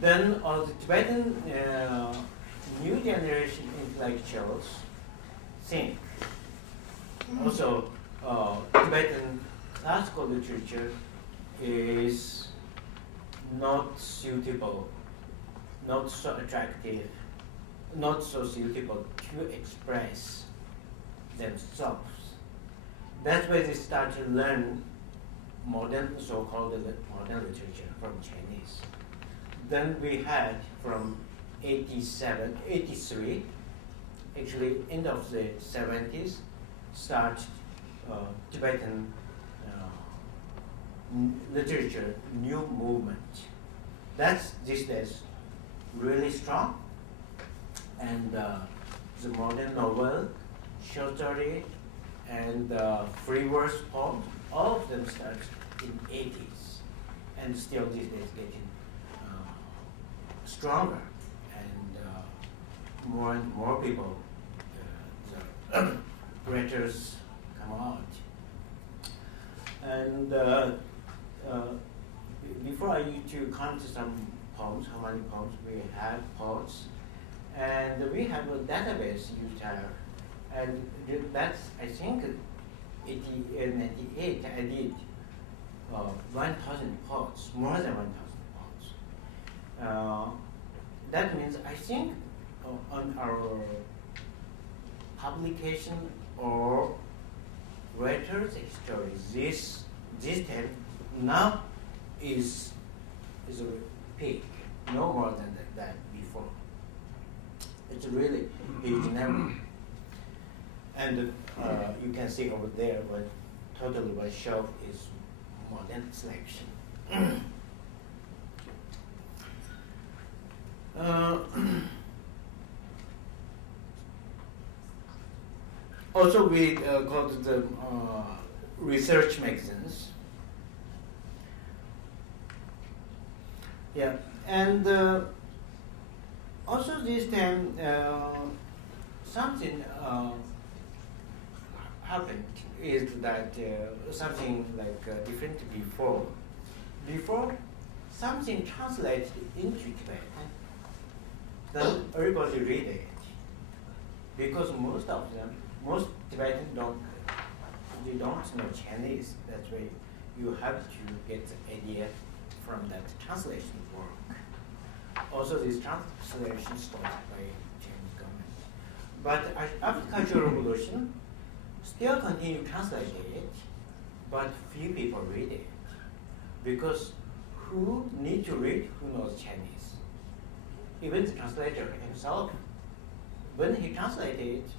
Then all the Tibetan new generation intellectuals think. Also, Tibetan classical literature is not suitable, not so attractive, not so suitable to express themselves. That's why they start to learn modern, so-called modern literature from Chinese. Then we had from 83, actually end of the 70s, start Tibetan literature new movement. That's these days really strong. And the modern novel, short story, and free verse poems, all of them start in 80s, and still these days getting stronger, and more people, the writers come out. And before I used to count some poems, how many poems we have, poets, and we have a database used here, and that's, I think, 98, I did 1,000 poems, more than 1,000 poems. That means, I think, on our publication or writers' history, this time now is a peak, no more than that before. It's really huge number. And you can see over there what totally one shelf is modern selection. Also, we go to the research magazines. Yeah, and also this time something happened is that something like different before. Before, something translated into Tibetan, then everybody read it. Because most Tibetan don't know Chinese. That's why you have to get the idea from that translation work. Also, this translation started by Chinese government. But after Cultural Revolution, still continue translating it, but few people read it. Because who need to read, who knows Chinese? Even the translator himself, when he translated it,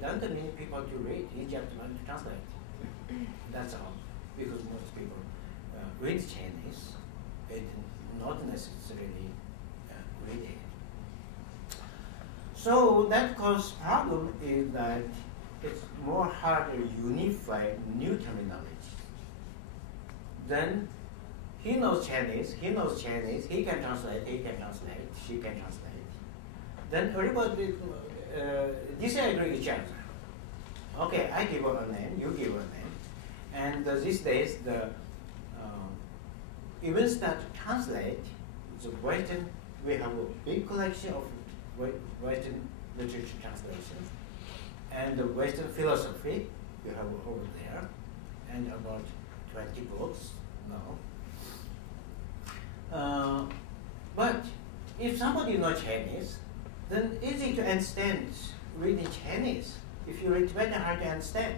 doesn't mean people to read, he just wants to translate. That's all, because most people read Chinese, and not necessarily read it. So that causes problem is that it's more hard to unify new terminology. Then he knows Chinese, he can translate, she can translate. Then everybody disagree each other. Okay, I give her a name, you give her a name. And these days, even start to translate the Western, we have a big collection of Western literature translations. And the Western philosophy, you have over there, and about 20 books now. But if somebody knows Chinese, then easy to understand reading Chinese. If you read Tibetan, hard to understand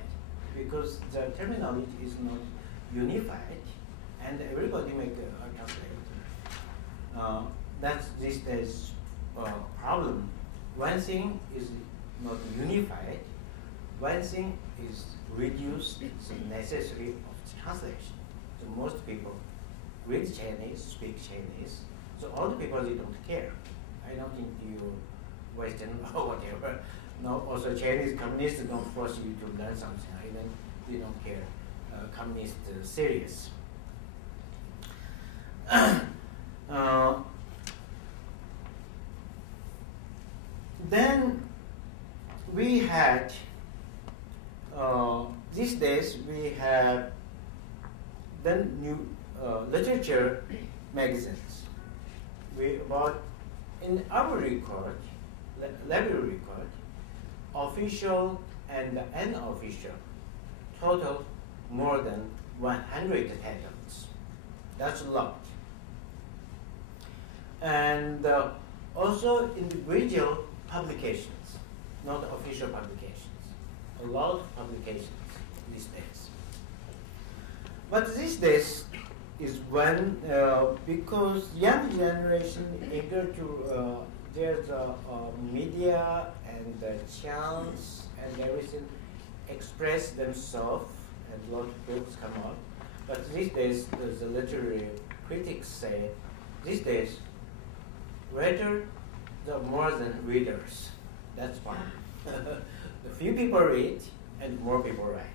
because the terminology is not unified, and everybody make a translate. That's this days problem. One thing is not unified. One thing is reduced the necessity of translation. So most people read Chinese, speak Chinese. So all the people, they don't care. I don't think you Western or whatever. No, also Chinese communists don't force you to learn something. Even they don't care. Communists serious. Then we had these days we have then new literature magazines. in our record, library record, official and unofficial, total more than 100 titles. That's a lot. And also individual publications, not official publications. A lot of publications these days. But these days is when, because young generation eager to, there's media and chance and everything express themselves, and a lot of books come out. But these days, the literary critics say, these days, writers are more than readers. That's fine. The few people read, and more people write.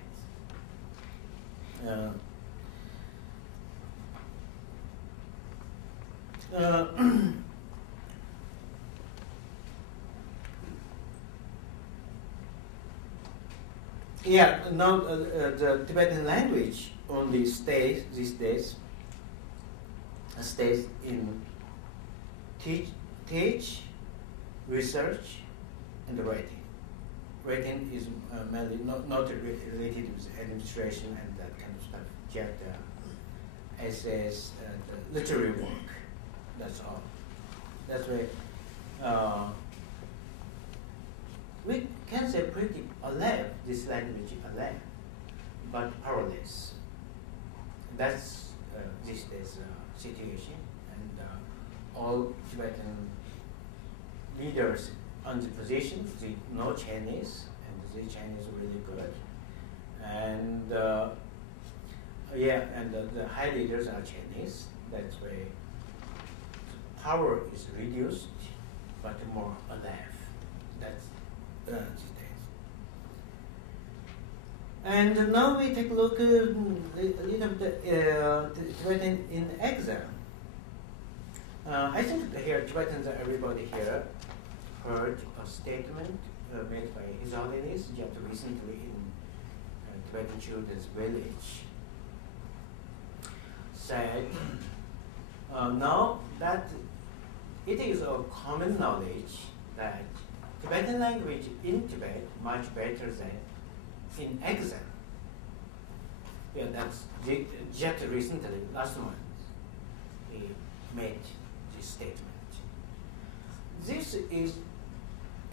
Yeah, now the Tibetan language only stays these days. Stays in teach, research, and writing. Writing is mainly not related with administration and that kind of stuff. Just essays, literary work. That's all. That's why we can say pretty alive, this language alive, but powerless. That's this days situation, and all Tibetan leaders on the position, they know Chinese, and the Chinese are really good. And the high leaders are Chinese. That's why power is reduced, but more alive. That's these days. And now we take a look a little bit Tibetan in exile. I think here Tibetans, everybody here heard a statement made by His Holiness just recently in Tibetan Children's Village. Said, now that it is a common knowledge that Tibetan language in Tibet much better than in exile. Yeah, that's just recently, last month, he made this statement. This is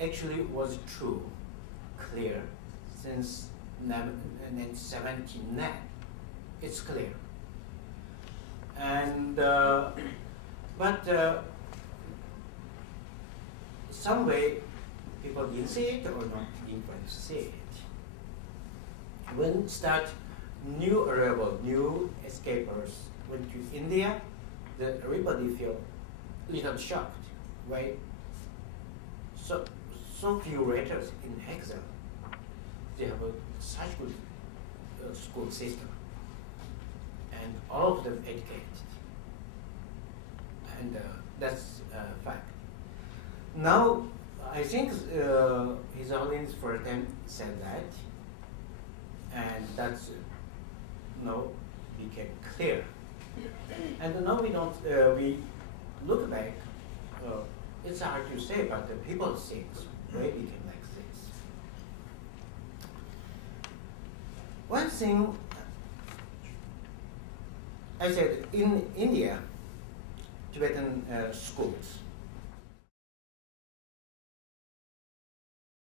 actually was true, clear, since 1979. It's clear. And but some way people didn't see it or not didn't want to see it. When start new arrival, new escapers went to India, then everybody feel a little shocked. Why so few writers in exile? They have such good school system, and all of them educated, and that's a fact. Now, I think His Holiness for them said that, and that's now became clear. And now we don't, we look back, it's hard to say, but the people think why it became like this. One thing, I said in India, Tibetan schools,